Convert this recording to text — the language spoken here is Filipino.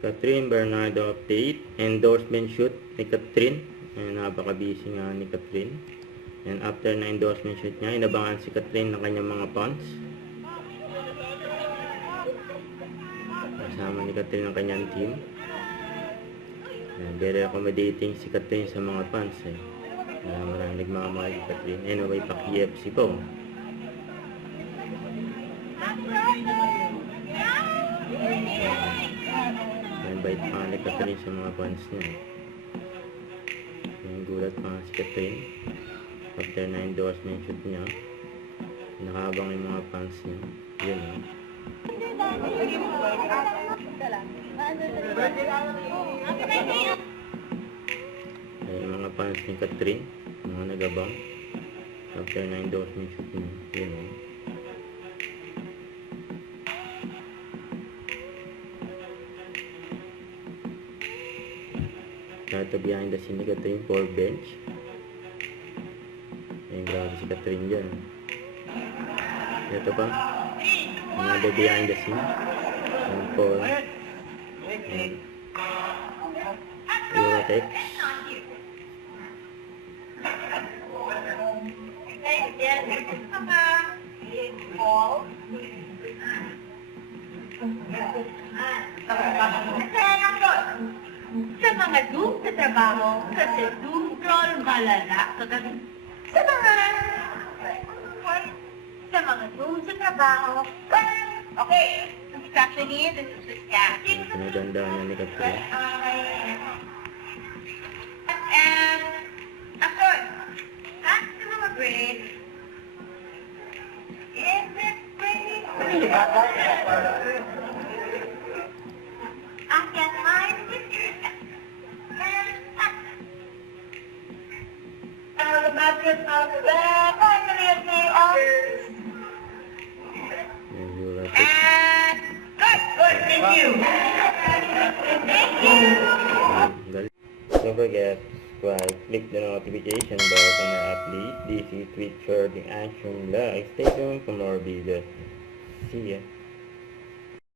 Catherine Bernardo update. Endorsement shoot ni Catherine. Ayan, napaka-busy nga ni Catherine. And after na endorsement shoot niya, inabangan si Catherine ng kanyang mga fans. Kasama ni Catherine ang kanyang team. Ayan, very accommodating si Catherine sa mga fans. Maraming nagmamahal si Catherine. Anyway, pa-KFC po. Invite pa ni Catherine sa mga fans niya. Yung gulat pa si Catherine after na endorsement shoot niya, nakahabang yung mga fans niya. Yun ay yung mga fans ni Catherine, mga nagabang after na endorsement shoot niya. Yun Ito behind the scene ni Catherine for bench. Ayan, grabe si Catherine dyan. Ito pa, another behind the scene. And for Eurotex. Sa mga doom sa trabaho, kasi doom troll malala. Sa mga doom sa trabaho, okay. Actually, this is Kathy. Pinaganda niya ni Catherine. And, ako, sa mga grades, is it pretty? I get mine. The mattress out there, finally And Eurotex. And good, thank you. Thank you. Don't forget, subscribe, click the notification bell to update. This is Twitch Shorting Action Live. Stay tuned for more videos. See ya.